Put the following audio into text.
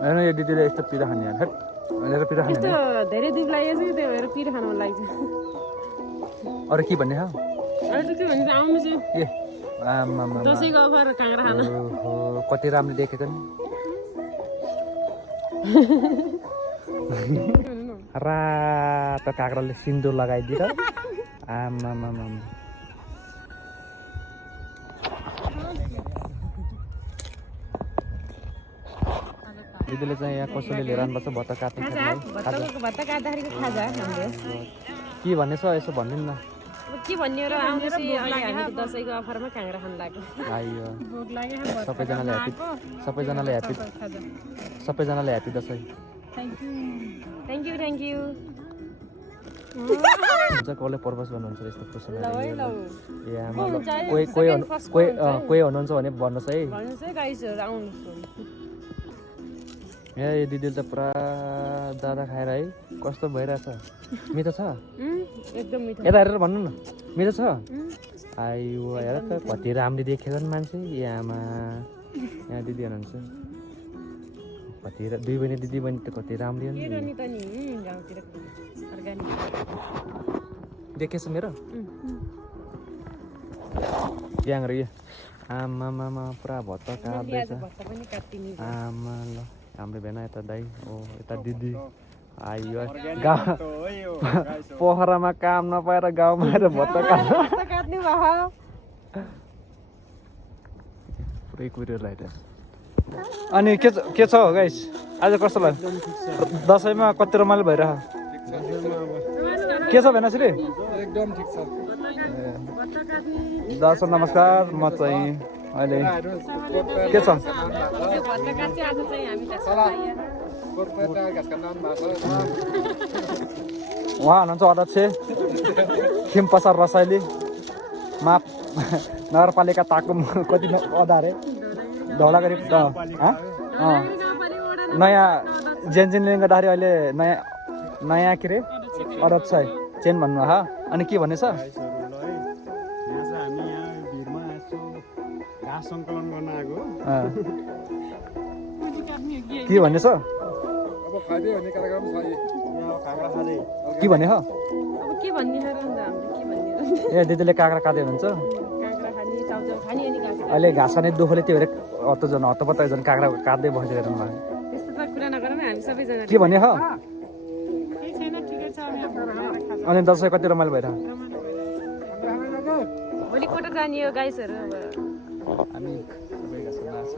हैन यो दिदीले यस्तो पिरा खाने यार हट भनेर पिरा खाने यस्तो धेरै दुख लागेको छ त्यही भएर पिरो खान मन लाग्छ अरु के भन्ने हो अरु त के भन्छ आउनु चाहिँ ए आमा दसैँको अफर काँक्रा खान ओहो कति राम्रो देखेको नि रातो काँक्राले सिन्दुर लगाइदिएर आमा दिदीले चाहिँ यहाँ कसैले लिएर आउनुपर्छ भत्ता काट्ने भत्ता काट्दाखेरिको खाजा हाम्रो के भन्ने छ यसो भनिदिनु न के भन्ने र आउँदैछ अहिले हामी दसैँको अफरमा काँक्रा खान लाग्यो आइयो भोक लाग्यो सबैजनाले ह्यापी दसैँ थ्याङ्क यू हुन्छ कसले पर्पस गर्नुहुन्छ यस्तो प्रश्न कोही हुनुहुन्छ भने भन्नुहोस् है ए दिदीले त पुरा दादा खाएर है कस्तो भइरहेछ मिठो छ एकदम मिठो यता हेरेर भन्नु न मिठो छ आइयो हेर त कति राम्ररी देखेर नि मान्छे आमा यहाँ दिदी हुनुहुन्छ कति दुई बहिनी दिदी बहिनी त कति राम्रो हो नि देखेछ मेरो ग्याङ र यो आमा पुरा भत्ता काट्दैछ आमा ल हाम्रो भेना यता दाइ ओ यता दिदी आइयो पोखरामा काम नपाएर गाउँमा आएर भत्ता काट्ने भयो पुरै कुरो लगाइरहेछ अनि के छ हो गाइस आज कस्तो लाग्यो दसैँमा कति रमाइलो भइरह के छ भेनाश्री एकदम ठिक छ दर्शक नमस्कार म चाहिँ अहिले के छ उहाँ हुनुहुन्छ अध्यक्ष खिमपसार रसाइली माप नगरपालिका ताकुम कति अधारे धौलागढी नयाँ जेनजिनले गर्दाखेरि अहिले नयाँ के अरे अध्यक्ष चेन भन्नु हा अनि के भन्ने छ सङ्कलन गर्न आएको के भन्ने छ अब खाँदै भन्ने कार्यक्रम छ के भन्ने हो अब के भन्ने र हामीले के भन्ने ए दिदीले काँक्रा काट्दै हुनुहुन्छ काँक्रा खाने चाउचाउ खाने अनि घाँस अहिले घाँस खाने दुःखले त्यो भएर हतपत्त एकजना काँक्रा काट्दै बसिरहेको भयो त्यस्तो त कुरा नगर न हामी सबैजना के भन्ने हो केही छैन ठिकै छ हामी अनि दसैँ कति रमाइलो भइरह भोलि कोटा जाने हो गाइसहरू अब हामी सबै घाँस